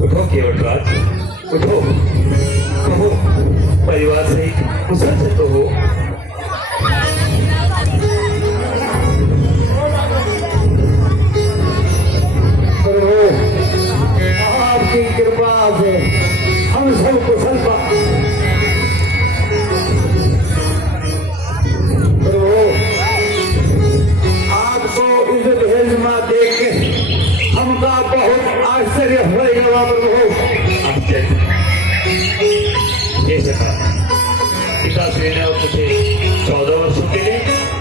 उठो केवटराज, उठो। कहो, परिवार सहित कुशल से तो हो। आपकी कृपा से हम सब कुशल आपको इस भेज में देख के हमका बहुत आश्चर्य होगा प्रभु। ये सका पिताश्री ने मुझे 14 वर्षों के लिए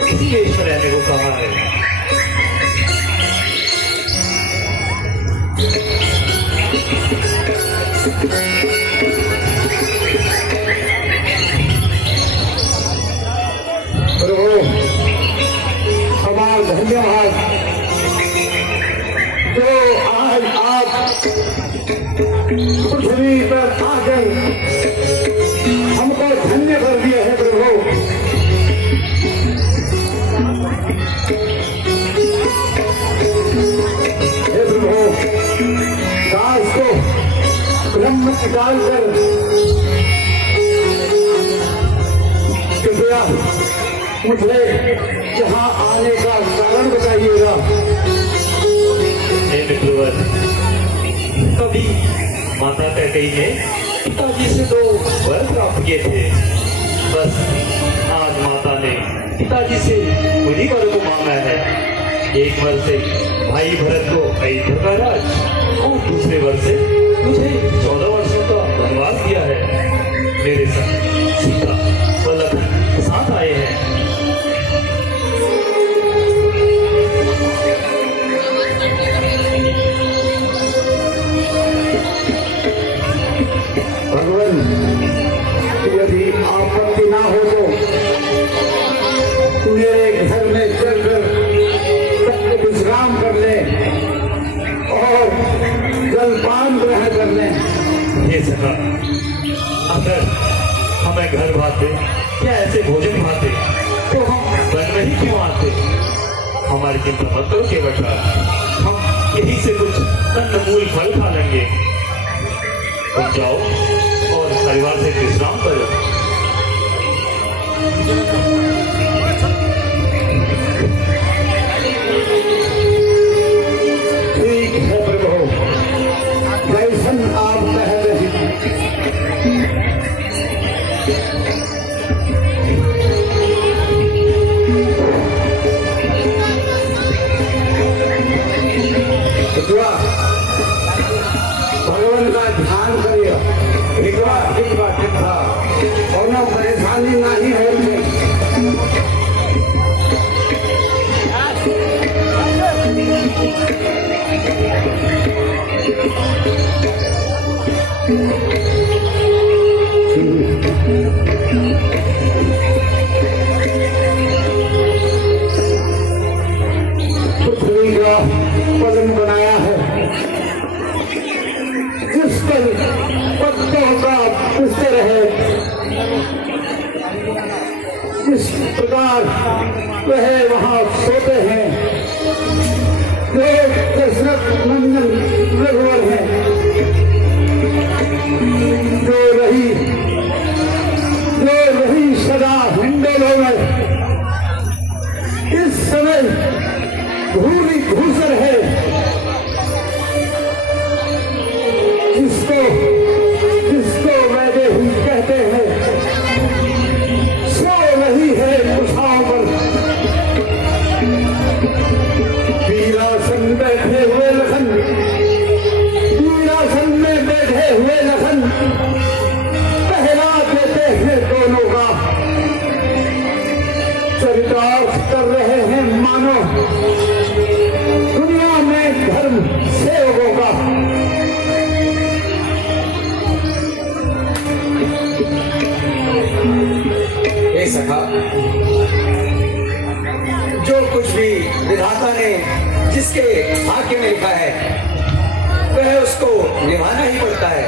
इसी देश में रहने को कहा है। प्रभु हमारा धन्यवाद जो आज आप पृथ्वी पर आकर हमको धन्य कर दिया है प्रभु। हे प्रभु, दास को ब्रह्म डालकर कृपया मुझे यहाँ आने का कारण बताइएगा। मित्रवर, तभी माता कैकेयी ने पिताजी से 2 वर प्राप्त किए थे। बस आज माता ने पिताजी से उन्हीं वरों को मांगा है। एक वर से भाई भरत को अयोध्या का राज और दूसरे वर से मुझे 14 वर्षों का वनवास दिया है। मेरे संग सीता व लखन साथ आए हैं। भगवान, यदि आपत्ति ना हो तो मेरे घर में चलकर विश्राम कर ले और जलपान ग्रहण कर ले। ये सका, अगर हमें घर भाते या ऐसे भोजन भाते तो हम वन में ही क्यों आते। हमारी चिंता मत करो केवटराज, हम यहीं से कुछ कंदमूल फल खा लेंगे। तुम जाओ और परिवार से विश्राम करो। ठीक है प्रभु, जैसन आप कह रहे हैं। भगवान का ध्यान करिए। ठीक था और ना परेशानी नहीं है उनसे। पृथ्वी का पवन बनाया है, जिस पर पत्तों का बिस्तर है, इस प्रकार वह वहां सोते हैं। जो दशरथ नंदन रघुवर हैं, जो रही सदा हिंडोलों में। इस समय धूली धूसर है, जिसको वैदेही कहते हैं। सो रही है कुशाओं पर, वीरासन में बैठे हुए लखन पहला देते हैं दोनों का। चरितार्थ कर रहे हैं मानो दुनिया में धर्म सेवकों का। सखा, जो कुछ भी विधाता ने जिसके भाग्य में लिखा है वह उसको निभाना ही पड़ता है।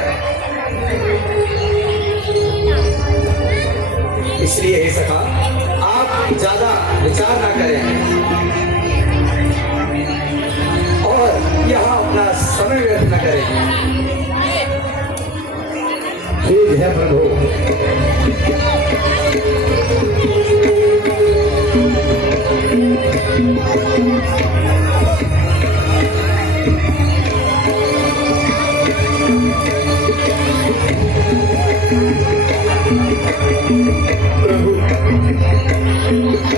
इसलिए हे सखा, आप ज्यादा विचार ना करें। प्रभु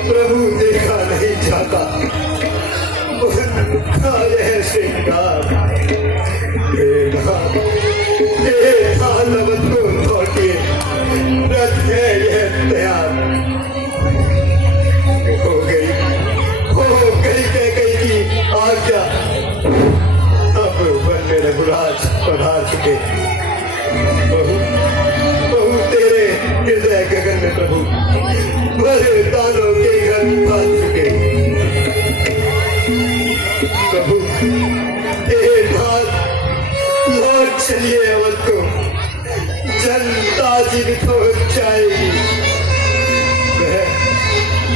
प्रभु देखा नहीं जाता यह श्रृंगार लवत को लौटिए रथ है यह तैयार हो गई कह गई की आज्ञा अब वन में रघुराज पधार चुके बहु तेरे हृदय गगन में प्रभु बड़े दानों के घर पधार चुके प्रभु एक हाथ लौट चलिए अवध को जनता जीवित हो जाएगी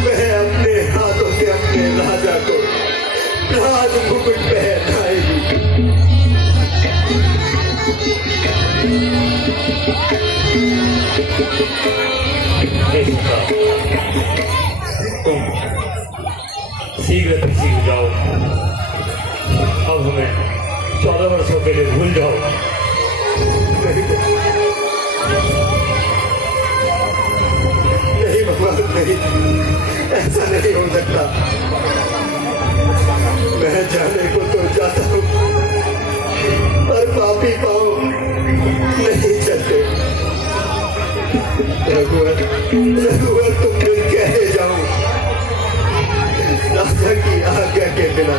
वह अपने हाथों से अपने राजा को राज मुकुट पहनाएगी तुम शीघ्र शीघ्र जाओ अब हमें 14 वर्षों के लिए भूल जाओ नहीं भगवान नहीं ऐसा नहीं हो सकता मैं जाने को तो जाता हूँ पर पापी पाँव नहीं चलते रघुवर तुम मिल कैसे जाऊं राजा की आज्ञा के बिना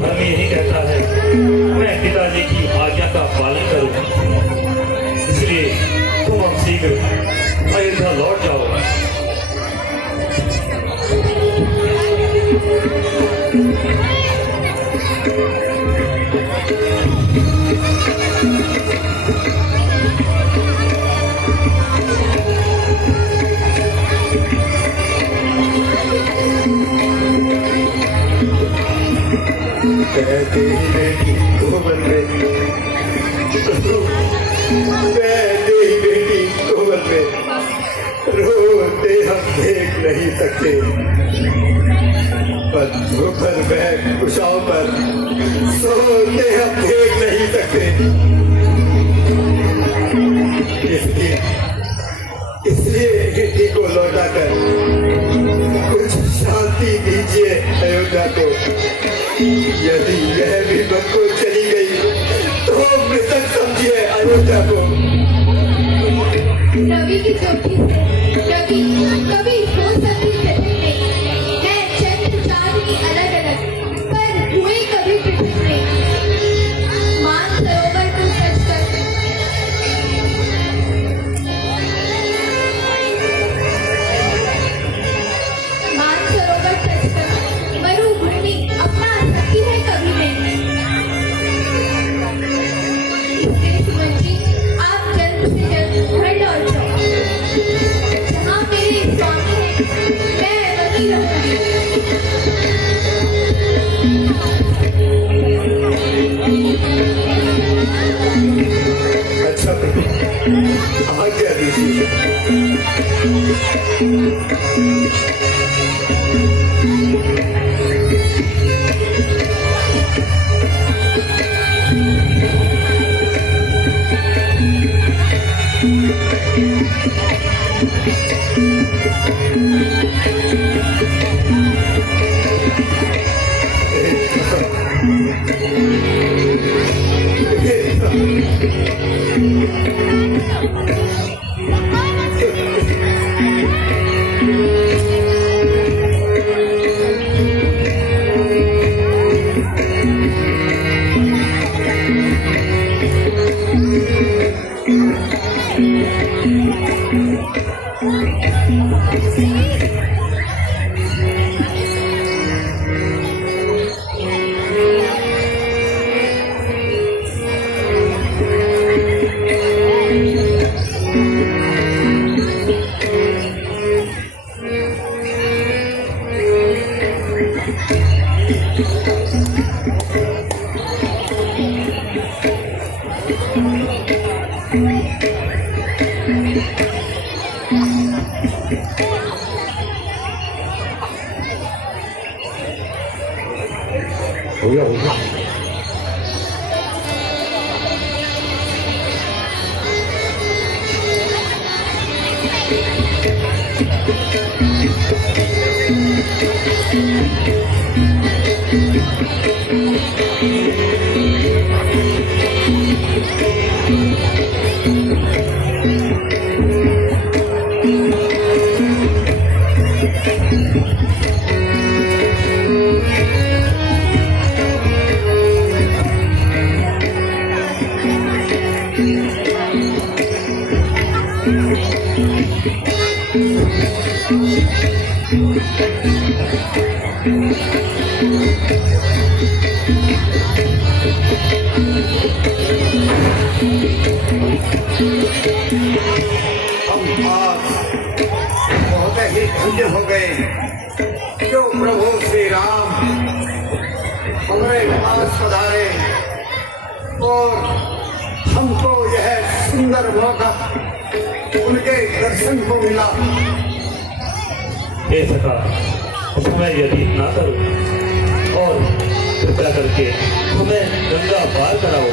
धर्म यही कहता है मैं पिताजी की आज्ञा का पालन करूं इसलिए तुम अब शीघ्र अयोध्या लौट जाओ कहते ही बेटी कोमल में कहते ही बेटी कोमल में रोते हम देख नहीं सकते पत्थरों पर बैठ कुशाओं पर सोते हम देख नहीं सकते इसलिए बेटी को लौटाकर कुछ शांति दीजिए अयोध्या को यदि यह भी मन को चली गई तो मृतक समझिए अयोध्या को रवि की चोटी से रवि कभी हो सकती है मैं चंद्र चांदनी अलग अलग पर हुए कभी पृथक नहीं मानसरोवर को सच कर मानसरोवर सच कर मरुभूमि अपना सकती है कभी नहीं इसलिए सुमन जी आप जल्द से जल्द घर लौट जाओ जहाँ मेरे स्वामी हैं मैं वहीं रहूंगी अच्छा आज्ञा दीजिए हो गया हो गया हम आज बहुत ही धन्य हो गए जो प्रभु श्री राम हमारे पास पधारे और हमको यह सुंदर मौका उनके दर्शन को मिला। हे सखा समय व्यतीत ना करो और कृपया करके हमें गंगा पार कराओ।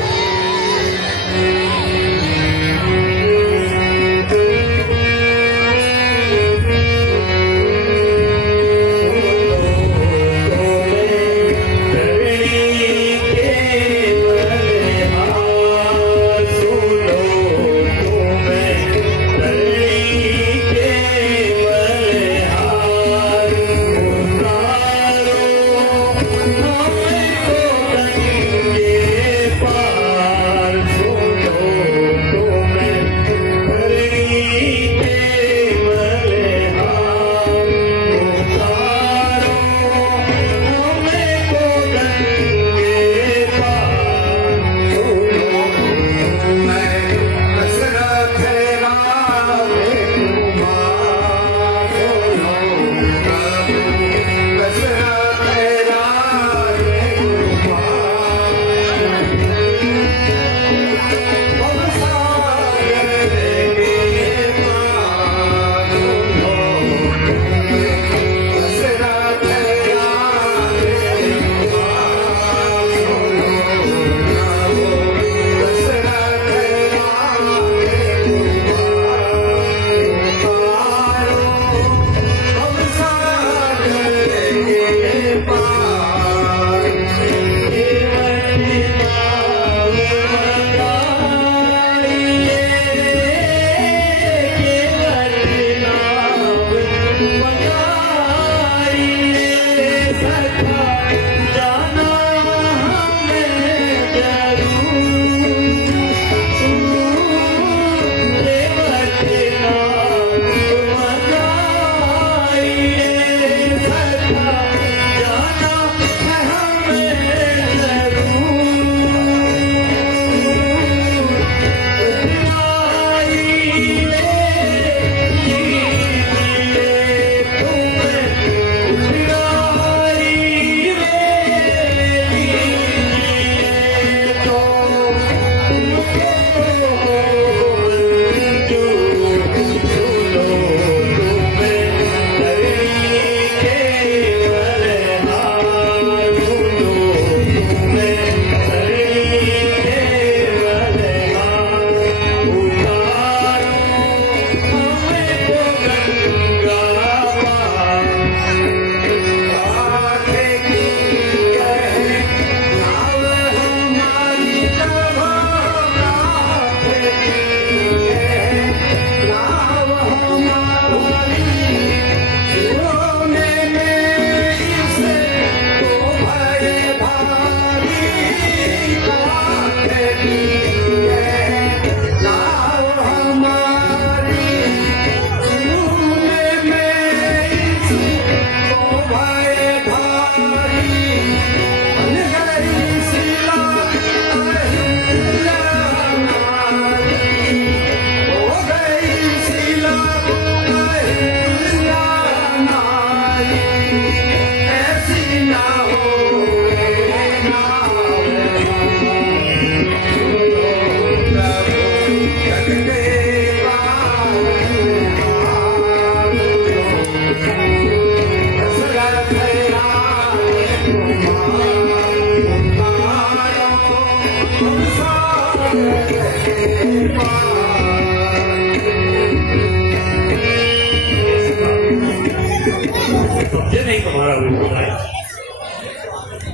तुम्हारा विरोध है?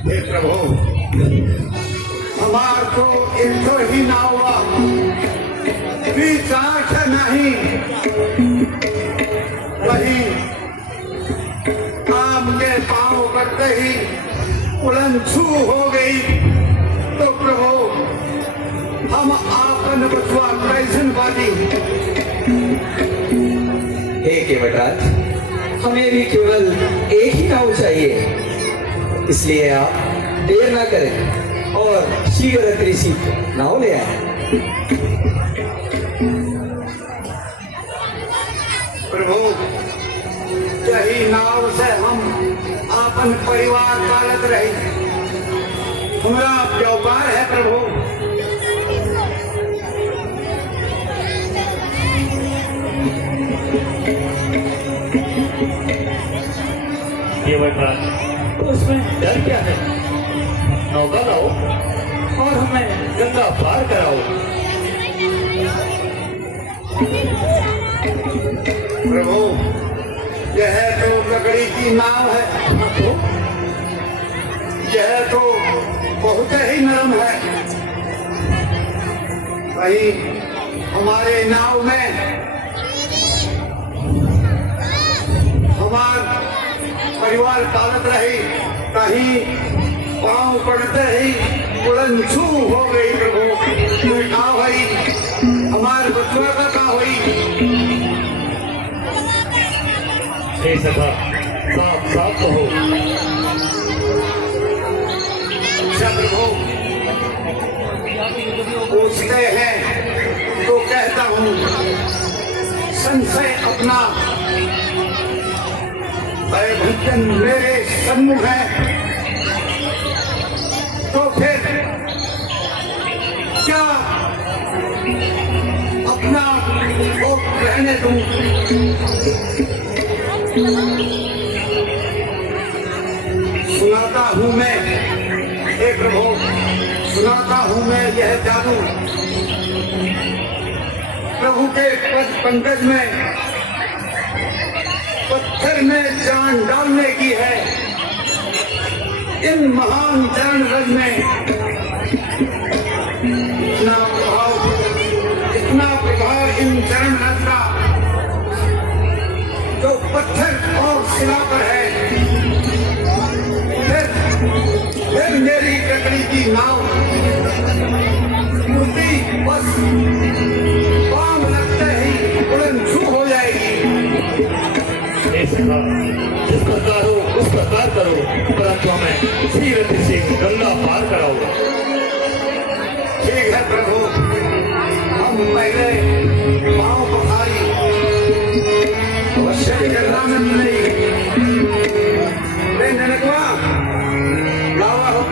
हे प्रभु, हमार तो इनको ही ना हुआ, विचार नहीं वही आपके पांव करते ही उलंछू हो गई। तो प्रभु, हम आपन बचवा कैसन बाजी। हे केवटराज, हमें भी केवल एक ही नाव चाहिए, इसलिए आप देर ना करें और शीघ्र कृषि नाव ले आए। प्रभु, यही नाव से हम अपन परिवार पालत रही, हमारा व्यापार है प्रभु। केवटराज, तो इसमें डर क्या है? नौका लाओ और हमें गंगा पार कराओ। प्रभु, यह तो लकड़ी की नाव है, तो यह तो बहुत ही नरम है। वही हमारे नाव में हमार परिवार पालत रही, कहीं पांव पड़ते ही उलंछू हो गई। प्रभु, कहा हुई हमारे बचवा का कहा हुई। हे सखा, साफ साफ तो हो। अच्छा प्रभु, पूछते हैं तो कहता हूँ, संशय अपना भजन मेरे सम्मुख है, तो फिर क्या अपना वो रहने दूं। सुनाता हूँ मैं, हे प्रभु, सुनाता हूँ मैं यह जानू, प्रभु के पद पंकज में पत्थर में जान डालने की है। इन महान चरण रज में इतना प्रभाव इन चरण रज का, जो पत्थर और शिला पर है। फिर मेरी लकड़ी की नाव टूटी, बस पांव लगते ही उलंछू हो जाएगी। हे सखा, जिस प्रकार हो उस प्रकार करो, परंतु हमें शीघ्र से गंगा पार कराओ। ठीक है प्रभु, हम पहले पांव पखारी अवश्य करना नहीं। ननकवा लावा हो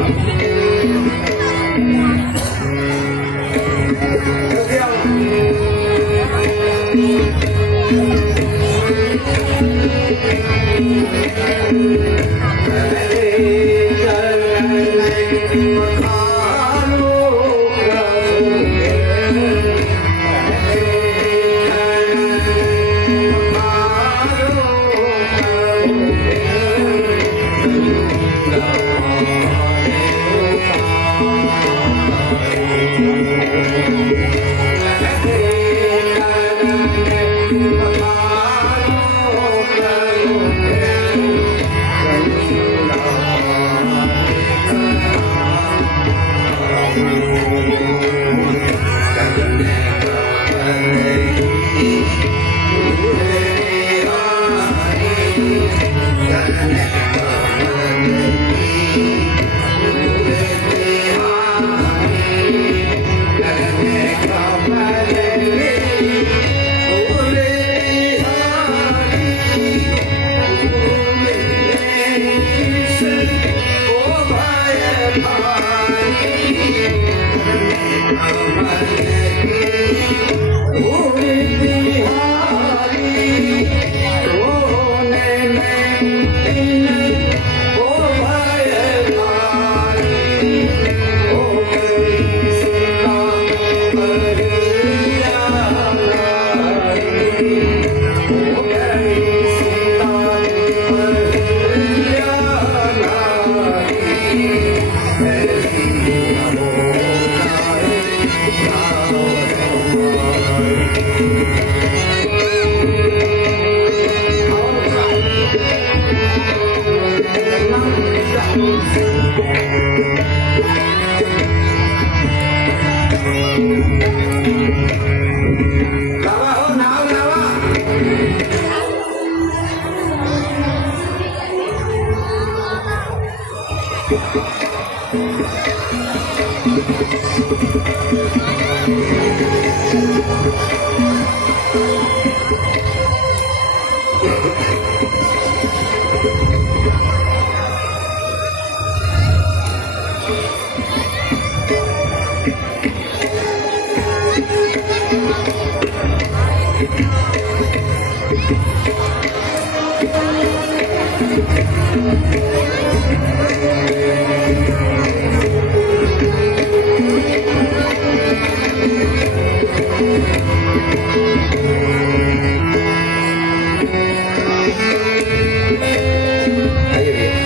आइए भैया।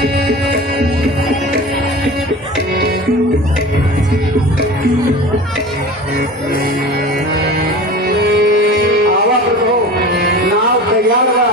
आवा प्रभु नाव तैयार बा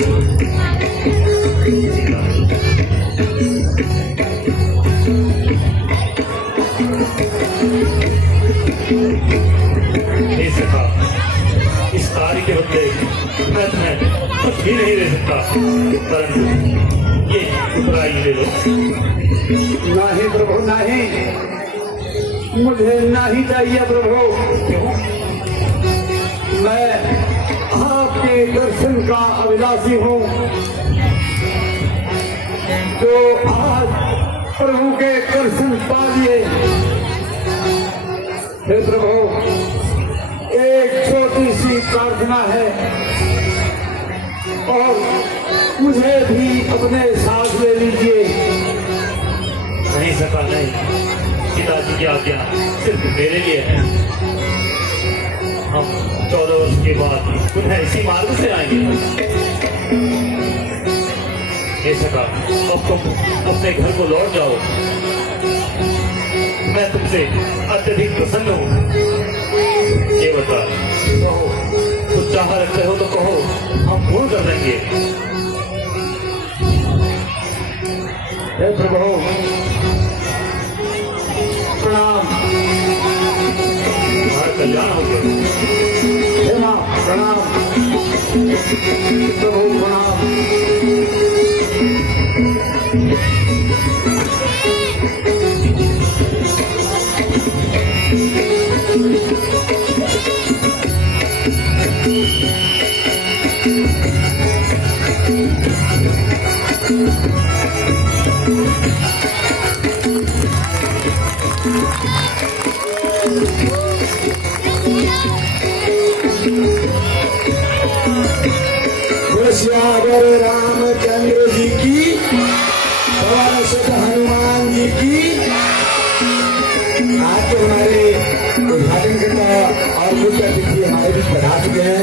नहीं सका, इस कार्य के बदले मैं तुम्हें कुछ भी नहीं दे सकता, परंतु ये उपराई ले लो। नहीं प्रभु नहीं, मुझे नहीं चाहिए प्रभु। क्यों? मैं आपके दर्शन का अभिलाषी हूँ, जो आज प्रभु के दर्शन पा लिए। हे प्रभु, एक छोटी सी प्रार्थना है और मुझे भी अपने साथ ले लीजिए। नहीं सका, नहीं। पिताजी की आज्ञा सिर्फ मेरे लिए है। हम 14 वर्ष के बाद पुनः इसी मार्ग से आएंगे। नहीं सका, अब तुम अपने घर को लौट जाओ। मैं तुमसे अत्यधिक प्रसन्न हूँ। ये बता, कहो, कुछ चाह रखते हो तो कहो, हम पूर्ण कर देंगे। हे प्रभु, प्रणाम। हमारा कल्याण हो गया। हे माँ प्रणाम। प्रभु प्रणाम। श्यावर रामचंद्र जी की, पवन सुत हनुमान जी की। आज तो हमारे उद्घाटन करता और मुख्य अतिथि हमारे बीच पधार चुके हैं।